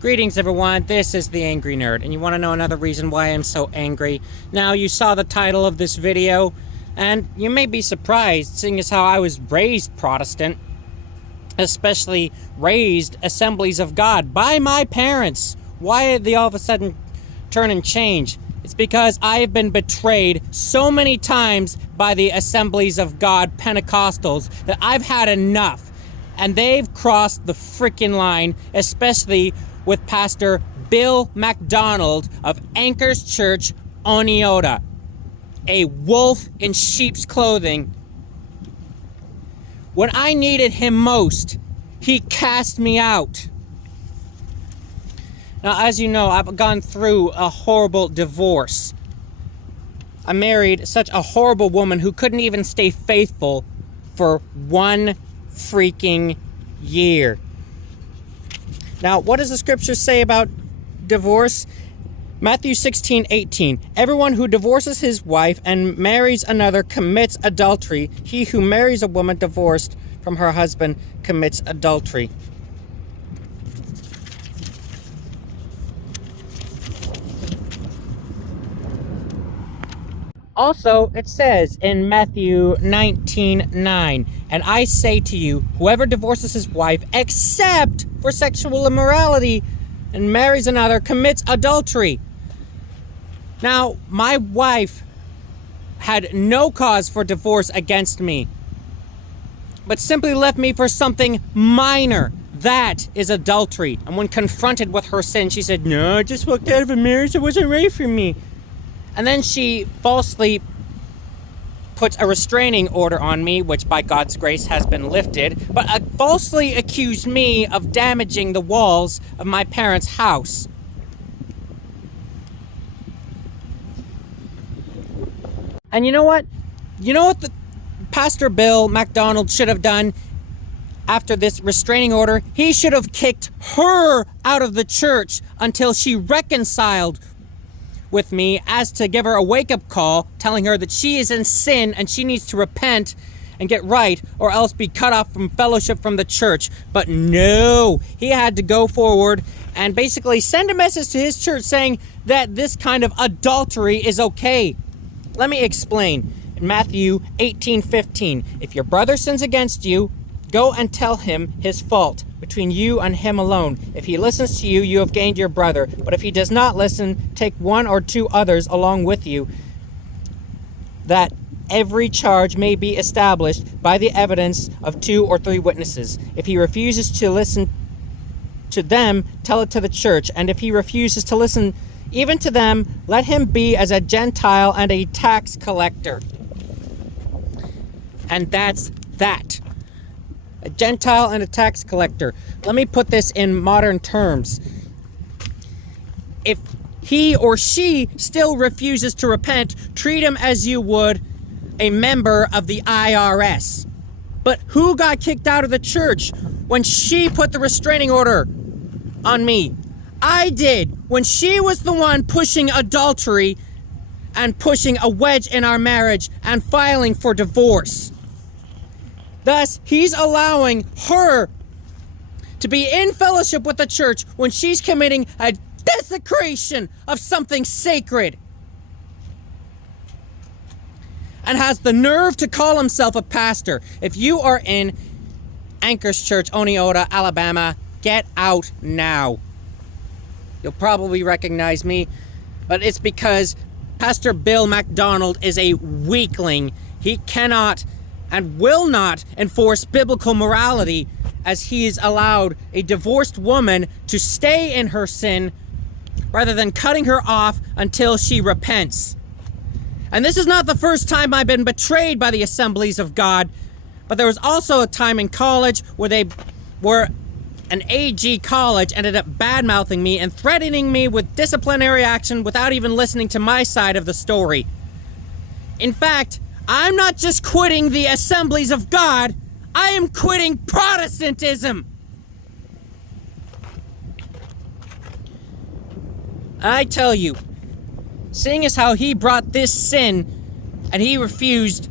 Greetings everyone, this is the Angry Nerd, and you want to know another reason why I'm so angry? Now, you saw the title of this video, and you may be surprised, seeing as how I was raised Protestant, especially raised Assemblies of God by my parents. Why did they all of a sudden turn and change? It's because I have been betrayed so many times by the Assemblies of God Pentecostals that I've had enough. And they've crossed the freaking line, especially with Pastor Bill MacDonald of Anchor's Church, Oneota. A wolf in sheep's clothing. When I needed him most, he cast me out. Now, as you know, I've gone through a horrible divorce. I married such a horrible woman who couldn't even stay faithful for one freaking year. Now, what does the scripture say about divorce? Matthew 16:18. Everyone who divorces his wife and marries another commits adultery. He who marries a woman divorced from her husband commits adultery. Also, it says in Matthew 19:9, and I say to you, whoever divorces his wife except for sexual immorality and marries another commits adultery. Now, my wife had no cause for divorce against me, but simply left me for something minor. That is adultery. And when confronted with her sin, she said, "No, I just walked out of a marriage that wasn't right for me." And then she falsely puts a restraining order on me, which by God's grace has been lifted, but falsely accused me of damaging the walls of my parents' house. And you know what? You know what the Pastor Bill MacDonald should have done after this restraining order? He should have kicked her out of the church until she reconciled with me, as to give her a wake-up call, telling her that she is in sin and she needs to repent and get right, or else be cut off from fellowship from the church. But no, he had to go forward and basically send a message to his church saying that this kind of adultery is okay. Let me explain. In Matthew 18:15, if your brother sins against you, go and tell him his fault between you and him alone. If he listens to you, you have gained your brother. But if he does not listen, take one or two others along with you, that every charge may be established by the evidence of 2 or 3 witnesses. If he refuses to listen to them, tell it to the church. And if he refuses to listen even to them, let him be as a Gentile and a tax collector. And that's that. A Gentile and a tax collector. Let me put this in modern terms. If he or she still refuses to repent, treat him as you would a member of the IRS. But who got kicked out of the church when she put the restraining order on me? I did, when she was the one pushing adultery and pushing a wedge in our marriage and filing for divorce. Thus, he's allowing her to be in fellowship with the church when she's committing a desecration of something sacred. And has the nerve to call himself a pastor. If you are in Anchor's Church, Oneota, Alabama, get out now. You'll probably recognize me, but it's because Pastor Bill MacDonald is a weakling. He cannot and will not enforce biblical morality, as he has allowed a divorced woman to stay in her sin rather than cutting her off until she repents. And this is not the first time I've been betrayed by the Assemblies of God, but there was also a time in college where they were an AG college ended up bad-mouthing me and threatening me with disciplinary action without even listening to my side of the story. In fact, I'm not just quitting the Assemblies of God, I am quitting Protestantism. I tell you, seeing as how he brought this sin and he refused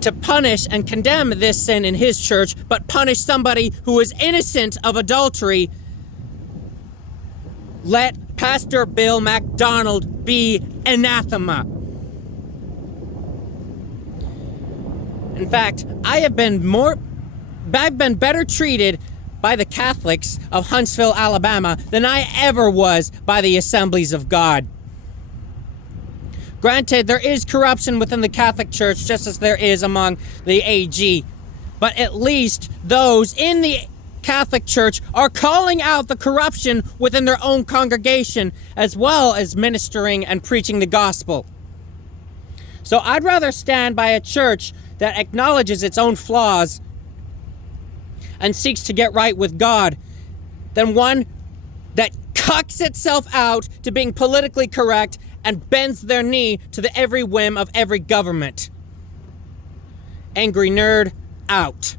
to punish and condemn this sin in his church, but punish somebody who is innocent of adultery, let Pastor Bill MacDonald be anathema. In fact, I've been better treated by the Catholics of Huntsville, Alabama than I ever was by the Assemblies of God. Granted, there is corruption within the Catholic Church, just as there is among the AG. But at least those in the Catholic Church are calling out the corruption within their own congregation, as well as ministering and preaching the gospel. So I'd rather stand by a church that acknowledges its own flaws and seeks to get right with God than one that cucks itself out to being politically correct and bends their knee to the every whim of every government. Angry Nerd, out.